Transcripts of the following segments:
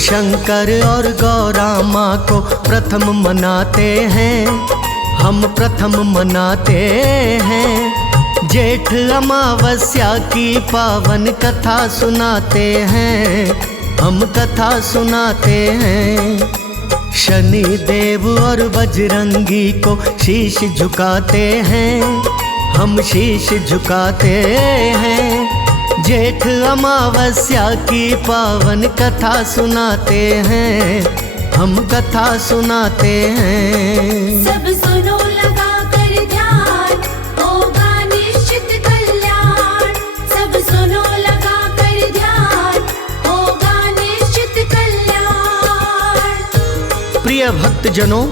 शंकर और गौरा माँ को प्रथम मनाते हैं, हम प्रथम मनाते हैं। जेठ अमावस्या की पावन कथा सुनाते हैं, हम कथा सुनाते हैं। शनि देव और बजरंगी को शीश झुकाते हैं, हम शीश झुकाते हैं। जेठ अमावस्या की पावन कथा सुनाते हैं, हम कथा सुनाते हैं। सब सुनो लगा कर ध्यान, होगा निश्चित कल्याण। सब सुनो लगा कर ध्यान, होगा निश्चित कल्याण। प्रिय भक्तजनों,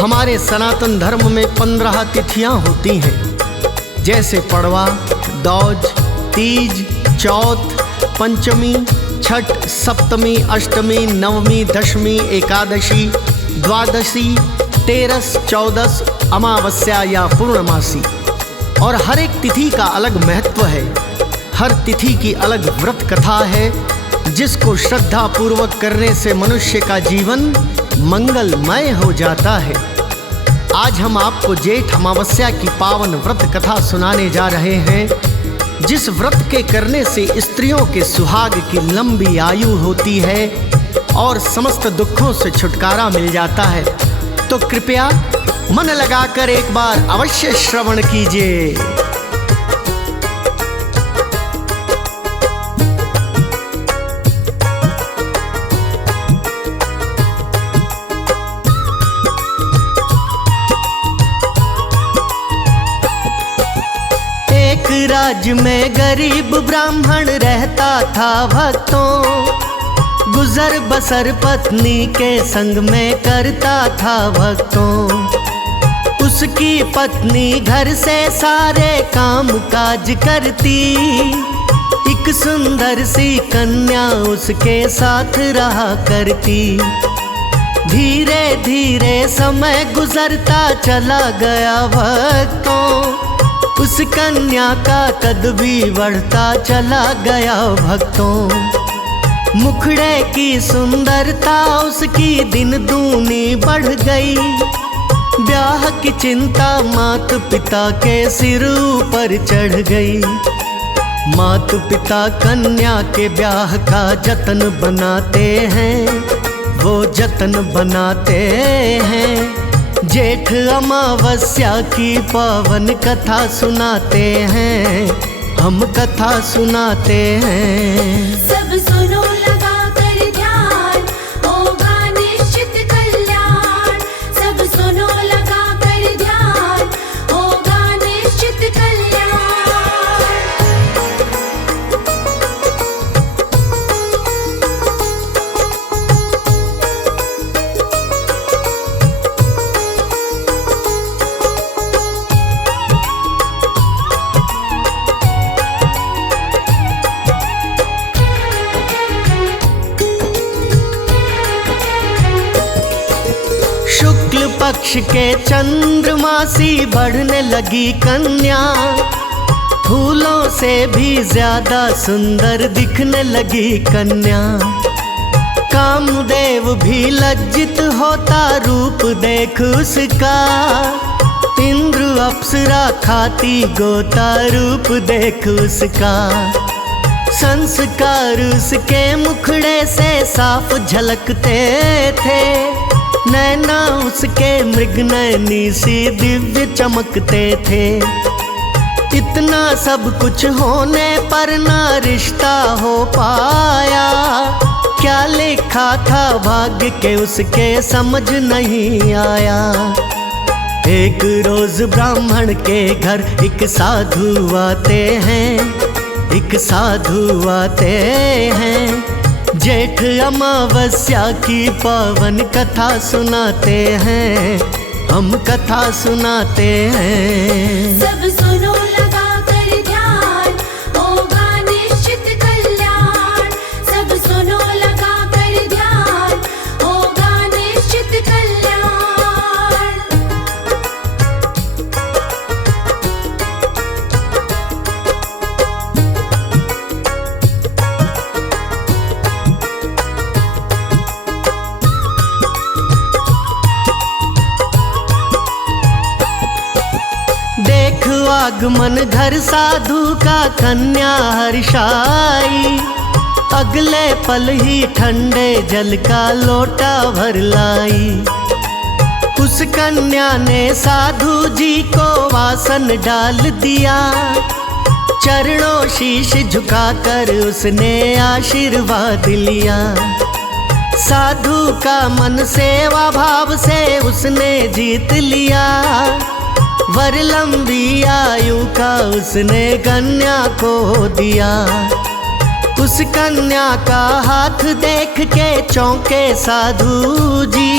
हमारे सनातन धर्म में 15 तिथियां होती हैं, जैसे पड़वा, दौज, तीज, चौथ, पंचमी, छठ, सप्तमी, अष्टमी, नवमी, दशमी, एकादशी, द्वादशी, तेरस, चौदस, अमावस्या या पूर्णमासी। और हर एक तिथि का अलग महत्व है, हर तिथि की अलग व्रत कथा है, जिसको श्रद्धा पूर्वक करने से मनुष्य का जीवन मंगलमय हो जाता है। आज हम आपको जेठ अमावस्या की पावन व्रत कथा सुनाने जा रहे हैं, जिस व्रत के करने से स्त्रियों के सुहाग की लंबी आयु होती है और समस्त दुखों से छुटकारा मिल जाता है। तो कृपया मन लगाकर एक बार अवश्य श्रवण कीजिए। राज्य में गरीब ब्राह्मण रहता था भक्तों, गुजर बसर पत्नी के संग में करता था भक्तों। उसकी पत्नी घर से सारे काम काज करती, एक सुंदर सी कन्या उसके साथ रहा करती। धीरे धीरे समय गुजरता चला गया भक्तों, उस कन्या का कद भी बढ़ता चला गया भक्तों। मुखड़े की सुंदरता उसकी दिन दूनी बढ़ गई, ब्याह की चिंता माता पिता के सिर पर चढ़ गई। माता पिता कन्या के ब्याह का जतन बनाते हैं, वो जतन बनाते हैं। जेठ अमावस्या की पावन कथा सुनाते हैं, हम कथा सुनाते हैं। सब सुनो लगा कर ध्यान, होगा निश्चित कल्याण। सब सुनो लगा कर ध्यान, होगा निश्चित कल्याण। शुक्ल पक्ष के चंद्रमासी बढ़ने लगी कन्या, फूलों से भी ज्यादा सुंदर दिखने लगी कन्या। कामदेव भी लज्जित होता रूप देख उसका, इंद्र अप्सरा खाती गोता रूप देख उसका। संस्कार उसके मुखड़े से साफ झलकते थे, नैना उसके मृग नयनी सी दिव्य चमकते थे। इतना सब कुछ होने पर ना रिश्ता हो पाया, क्या लिखा था भाग्य के उसके समझ नहीं आया। एक रोज ब्राह्मण के घर एक साधु आते हैं, एक साधु आते हैं। जेठ अमावस्या की पावन कथा सुनाते हैं, हम कथा सुनाते हैं। सब सुनो लगा कर ध्यान, होगा निश्चित कल्याण। सब सुनो लगा कर ध्यान, होगा निश्चित कल्याण। आगमन घर साधु का कन्या हर्षाई, अगले पल ही ठंडे जल का लोटा भर लाई। उस कन्या ने साधु जी को वासन डाल दिया, चरणों शीश झुकाकर उसने आशीर्वाद लिया। साधु का मन सेवा भाव से उसने जीत लिया, वर लंबी आयु का उसने कन्या को दिया। उस कन्या का हाथ देख के चौंके साधु जी,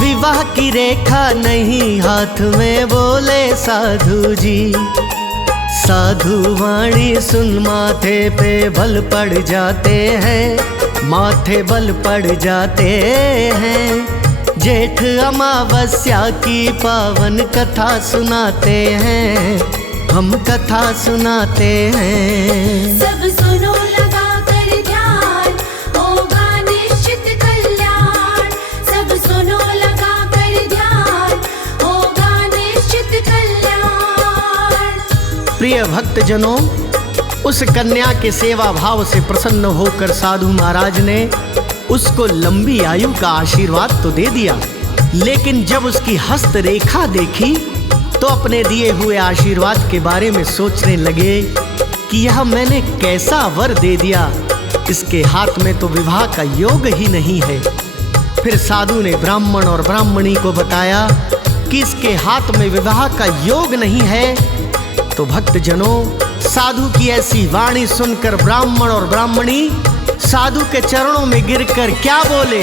विवाह की रेखा नहीं हाथ में, बोले साधु जी। साधु वाणी सुन माथे पे बल पड़ जाते हैं, माथे बल पड़ जाते हैं। जेठ अमावस्या की पावन कथा सुनाते हैं, हम कथा सुनाते हैं। सब सुनो लगा कर ध्यान, होगा निश्चित कल्याण। सब सुनो लगा कर ध्यान, होगा निश्चित कल्याण। प्रिय भक्तजनों, उस कन्या के सेवा भाव से प्रसन्न होकर साधु महाराज ने उसको लंबी आयु का आशीर्वाद तो दे दिया, लेकिन जब उसकी हस्त रेखा देखी तो अपने दिए हुए आशीर्वाद के बारे में सोचने लगे कि यह मैंने कैसा वर दे दिया, इसके हाथ में तो विवाह का योग ही नहीं है। फिर साधु ने ब्राह्मण और ब्राह्मणी को बताया कि इसके हाथ में विवाह का योग नहीं है। तो भक्तजनों, साधु की ऐसी वाणी सुनकर ब्राह्मण और ब्राह्मणी साधु के चरणों में गिरकर क्या बोले?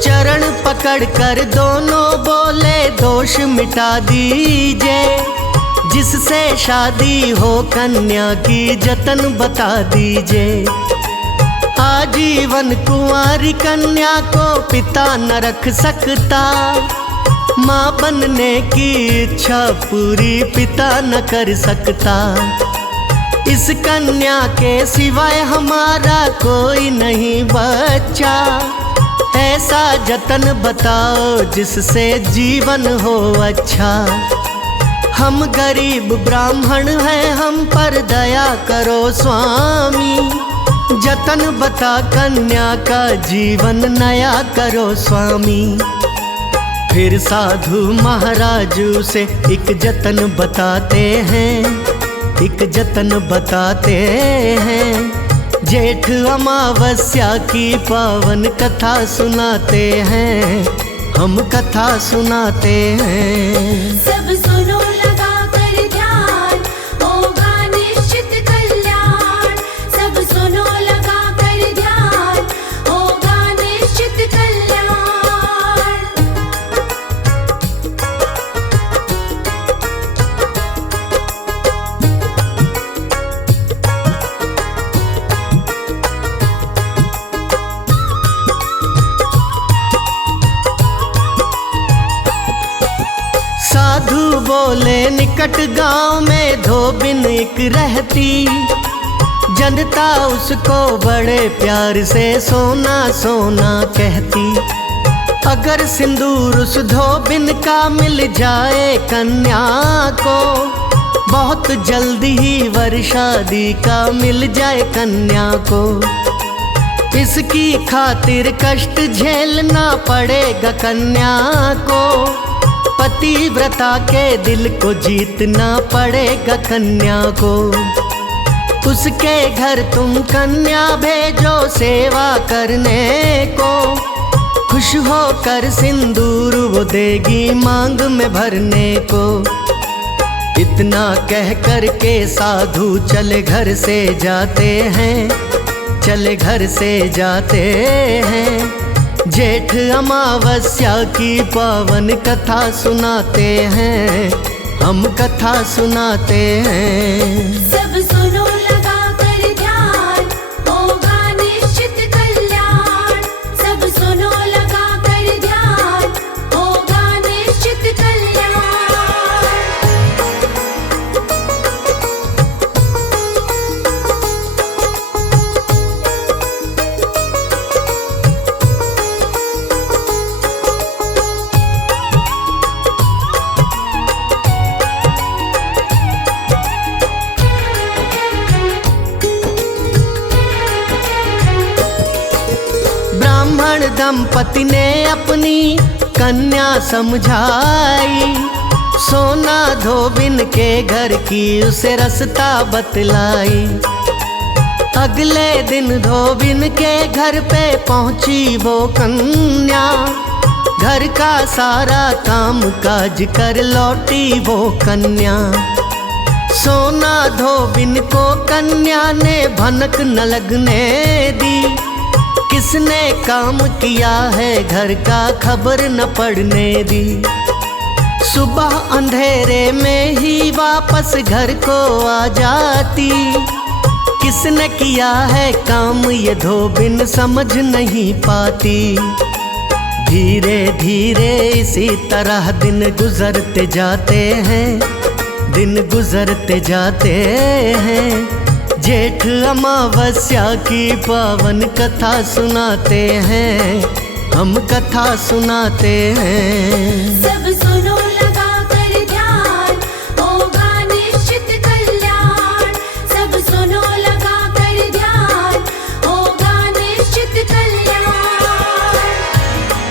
चरण पकड़कर दोनों बोले, दोष मिटा दीजिए, जिससे शादी हो कन्या की जतन बता दीजिए। आजीवन कुंवारी कन्या को पिता न रख सकता, माँ बनने की इच्छा पूरी पिता न कर सकता। इस कन्या के सिवाय हमारा कोई नहीं बच्चा, ऐसा जतन बताओ जिससे जीवन हो अच्छा। हम गरीब ब्राह्मण हैं, हम पर दया करो स्वामी, जतन बता कन्या का जीवन नया करो स्वामी। फिर साधु महाराजू से एक जतन बताते हैं, एक जतन बताते हैं। जेठ अमावस्या की पावन कथा सुनाते हैं, हम कथा सुनाते हैं। सब सुनो लगा कर ध्यान, होगा निश्चित कल्याण। सब सुनो लगा कर ध्यान, होगा निश्चित कल्याण। साधु बोले, निकट गांव में धोबिन एक रहती, जनता उसको बड़े प्यार से सोना सोना कहती। अगर सिंदूर उस धोबिन का मिल जाए कन्या को, बहुत जल्दी ही वर शादी का मिल जाए कन्या को। इसकी खातिर कष्ट झेलना पड़ेगा कन्या को, पतिव्रता के दिल को जीतना पड़ेगा कन्या को। उसके घर तुम कन्या भेजो सेवा करने को, खुश होकर सिंदूर वो देगी मांग में भरने को। इतना कह कर के साधु चले घर से जाते हैं, चले घर से जाते हैं। जेठ अमावस्या की पावन कथा सुनाते हैं, हम कथा सुनाते हैं। सब सुनो लगा कर ध्यान, होगा निश्चित कल्याण। सब सुनो लगा कर ध्यान, होगा निश्चित कल्याण। ब्राह्मण दंपति ने अपनी कन्या समझाई, सोना धोबिन के घर की उसे रास्ता बतलाई। अगले दिन धोबिन के घर पे पहुंची वो कन्या, घर का सारा काम काज कर लौटी वो कन्या। सोना धोबिन को कन्या ने भनक न लगने दी, किसने काम किया है घर का खबर न पड़ने दी। सुबह अंधेरे में ही वापस घर को आ जाती, किसने किया है काम ये धोबिन समझ नहीं पाती। धीरे धीरे इसी तरह दिन गुजरते जाते हैं, दिन गुजरते जाते हैं। जेठ अमावस्या की पावन कथा सुनाते हैं, हम कथा सुनाते हैं। सब सुनो लगा कर ध्यान, होगा निश्चित कल्याण। सब सुनो लगा कर ध्यान, होगा निश्चित कल्याण।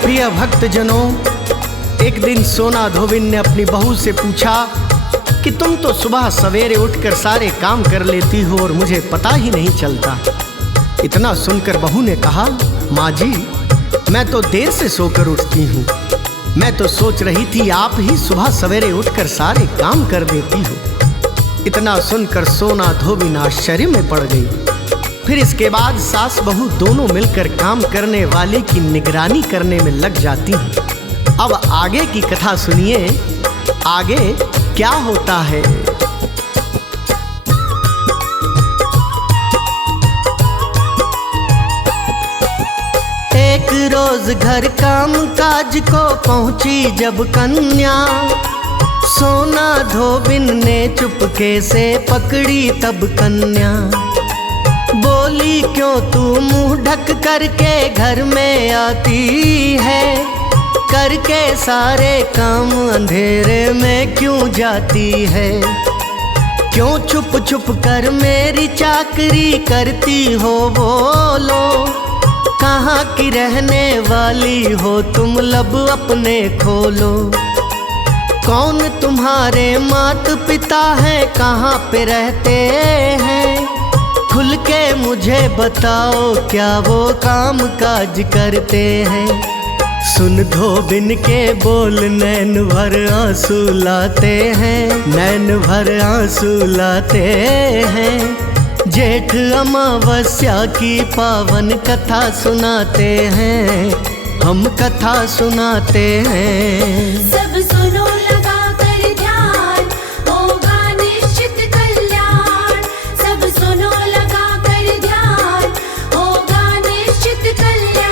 प्रिय भक्तजनों, एक दिन सोना धोबिन ने अपनी बहू से पूछा कि तुम तो सुबह सवेरे उठकर सारे काम कर लेती हो और मुझे पता ही नहीं चलता। इतना सुनकर बहू ने कहा, माँ जी, मैं तो देर से सोकर उठती हूँ। मैं तो सोच रही थी आप ही सुबह सवेरे उठकर सारे काम कर देती हो। इतना सुनकर सोना धोबिन आश्चर्य में पड़ गई। फिर इसके बाद सास बहू दोनों मिलकर काम करने वाले की निगरानी करने में लग जाती हैं। अब आगे की कथा सुनिए, आगे क्या होता है। एक रोज घर काम काज को पहुंची जब कन्या, सोना धोबिन ने चुपके से पकड़ी तब कन्या। बोली, क्यों तू मुंह ढक करके घर में आती है, करके सारे काम अंधेरे में क्यों जाती है। क्यों छुप छुप कर मेरी चाकरी करती हो, बोलो कहाँ की रहने वाली हो तुम, लब अपने खोलो। कौन तुम्हारे मात पिता हैं, कहाँ पे रहते हैं, खुल के मुझे बताओ क्या वो काम काज करते हैं। सुन धोबिन के बोल नैन भर आंसू लाते हैं, नैन भर आंसू लाते हैं। जेठ अमावस्या की पावन कथा सुनाते हैं, हम कथा सुनाते हैं। सब सुनो लगा कर ध्यान, होगा निश्चित कल्याण। सब सुनो लगा कर ध्यान, होगा निश्चित कल्याण।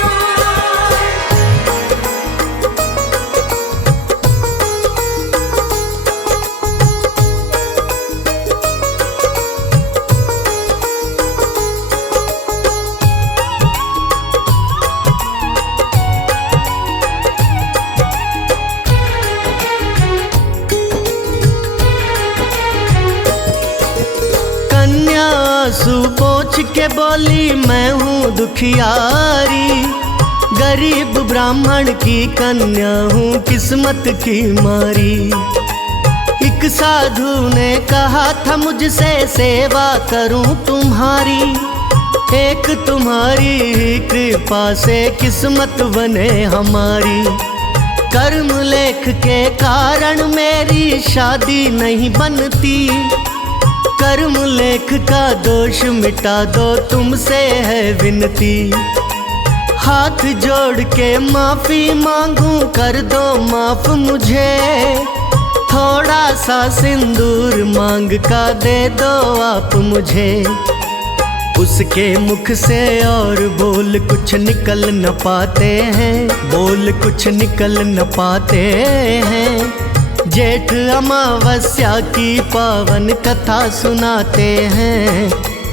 आंसू पोंछ के बोली, मैं हूँ दुखियारी, गरीब ब्राह्मण की कन्या हूँ किस्मत की मारी। एक साधु ने कहा था मुझसे सेवा करूँ तुम्हारी, एक तुम्हारी ही कृपा से किस्मत बने हमारी। कर्म लेख के कारण मेरी शादी नहीं बनती, कर्म लेख का दोष मिटा दो तुमसे है विनती। हाथ जोड़ के माफी मांगूं, कर दो माफ मुझे, थोड़ा सा सिंदूर मांग का दे दो आप मुझे। उसके मुख से और बोल कुछ निकल न पाते हैं, बोल कुछ निकल न पाते हैं। जेठ अमावस्या की पावन कथा सुनाते हैं,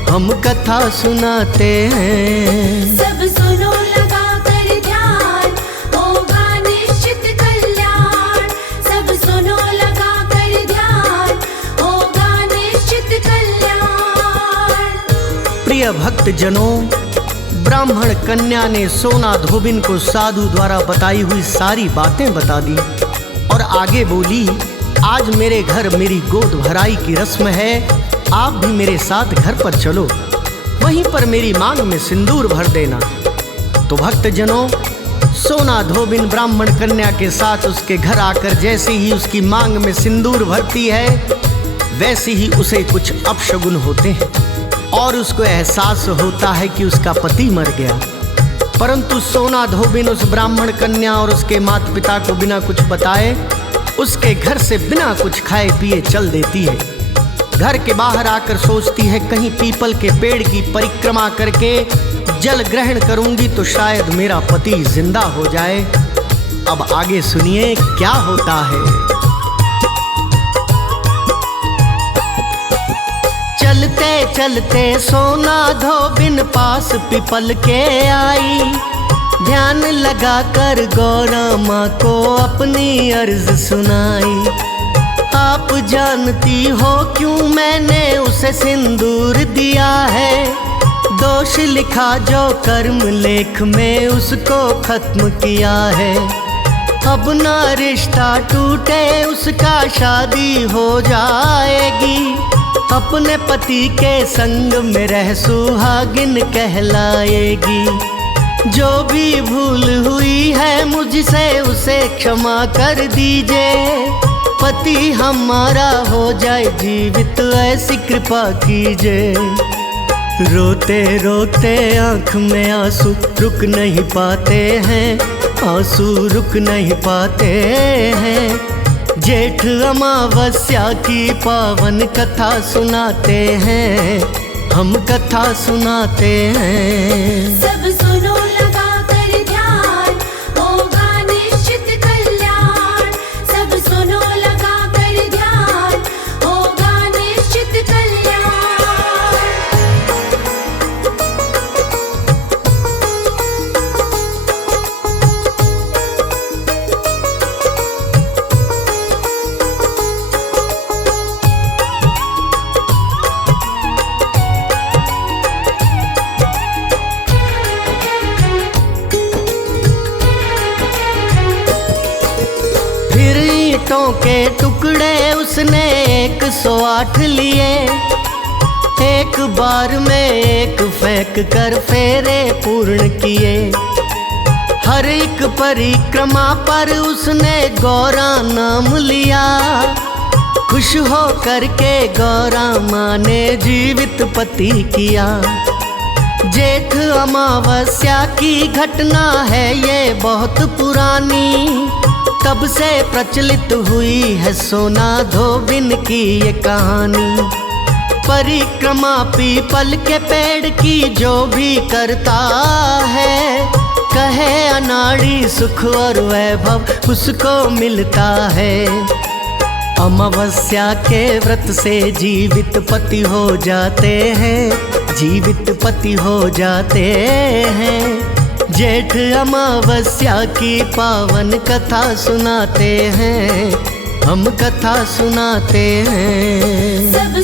हम कथा सुनाते हैं। सब सुनो लगा कर ध्यान, होगा निश्चित कल्याण। सब सुनो लगा कर ध्यान, होगा निश्चित कल्याण। प्रिय भक्तजनों, ब्राह्मण कन्या ने सोना धोबिन को साधु द्वारा बताई हुई सारी बातें बता दी और आगे बोली, आज मेरे घर मेरी गोद भराई की रस्म है, आप भी मेरे साथ घर पर चलो, वहीं पर मेरी मांग में सिंदूर भर देना। तो भक्तजनों, सोना धोबिन ब्राह्मण कन्या के साथ उसके घर आकर जैसे ही उसकी मांग में सिंदूर भरती है, वैसे ही उसे कुछ अपशगुन होते हैं और उसको एहसास होता है कि उसका पति मर गया। परंतु सोना धोबिन उस ब्राह्मण कन्या और उसके माता पिता को बिना कुछ बताए उसके घर से बिना कुछ खाए पिए चल देती है। घर के बाहर आकर सोचती है, कहीं पीपल के पेड़ की परिक्रमा करके जल ग्रहण करूंगी तो शायद मेरा पति जिंदा हो जाए। अब आगे सुनिए क्या होता है। चलते चलते सोना धोबिन पास पीपल के आई, ध्यान लगा कर गौरा माँ को अपनी अर्ज सुनाई। आप जानती हो क्यों मैंने उसे सिंदूर दिया है, दोष लिखा जो कर्म लेख में उसको खत्म किया है। अब ना रिश्ता टूटे उसका शादी हो जाएगी, अपने पति के संग में रह सुहागिन कहलाएगी। जो भी भूल हुई है मुझसे उसे क्षमा कर दीजिए, पति हमारा हो जाए जीवित ऐसी कृपा कीजिए। रोते रोते आँख में आंसू रुक नहीं पाते हैं, आंसू रुक नहीं पाते हैं। जेठ अमावस्या की पावन कथा सुनाते हैं, हम कथा सुनाते हैं। सब सुनो लगा कर ध्यान, होगा निश्चित कल्याण। सब सुनो लगा कर ध्यान, होगा निश्चित कल्याण। फिर ईंटों के टुकड़े उसने 108 लिए, एक बार में एक फेंक कर फेरे पूर्ण किए। हर एक परिक्रमा पर उसने गौरा नाम लिया, खुश हो करके गौरा माँ ने जीवित पति किया। जेठ अमावस्या की घटना है ये बहुत पुरानी, तब से प्रचलित हुई है सोना धोबिन की ये कहानी। परिक्रमा पीपल के पेड़ की जो भी करता है, कहे अनाड़ी सुख और वैभव उसको मिलता है। अमावस्या के व्रत से जीवित पति हो जाते हैं, जीवित पति हो जाते हैं। जेठ अमावस्या की पावन कथा सुनाते हैं, हम कथा सुनाते हैं। सब